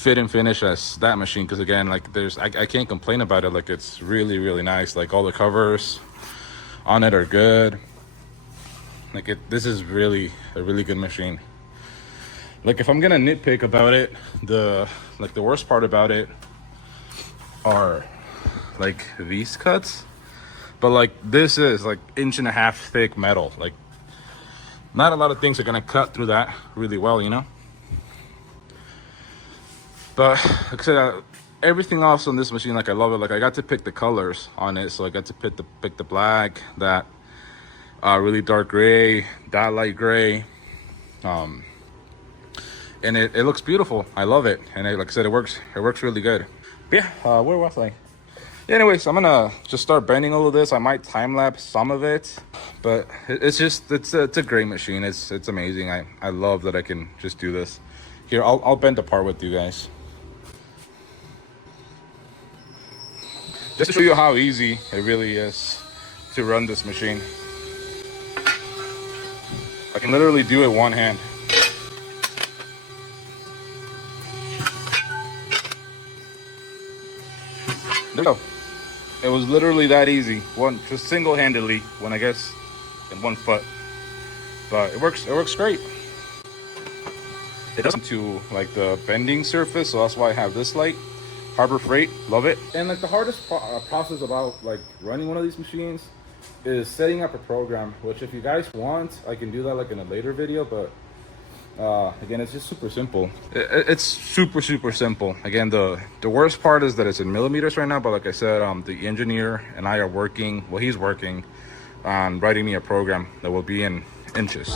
fit and finish as that machine, because again, like I can't complain about it. Like it's really nice. Like all the covers on it are good. Like this is really a really good machine. Like if I'm gonna nitpick about it, the worst part about it are like these cuts. But like this is like 1.5 inch thick metal. Like not a lot of things are gonna cut through that really well, you know. But like I said, everything else on this machine, like I love it. Like I got to pick the colors on it, so I got to pick the black, that really dark gray, that light gray, and it looks beautiful. I love it, and like I said, it works really good. But yeah, where was I? Yeah, anyways, I'm gonna just start bending all of this. I might time lapse some of it, but it's a great machine. It's amazing. I love that I can just do this. Here, I'll bend apart with you guys, just to show you how easy it really is to run this machine. I can literally do it one hand. There we go. It was literally that easy. Just single-handedly, when I guess in one foot. But it works great. It doesn't to like the bending surface, so that's why I have this light. Harbor Freight, love it. And like the hardest process about like running one of these machines is setting up a program, which if you guys want, I can do that like in a later video, but again, it's just super simple. It's super simple. Again, the worst part is that it's in millimeters right now, but like I said, the engineer and I are working, well, he's working on writing me a program that will be in inches.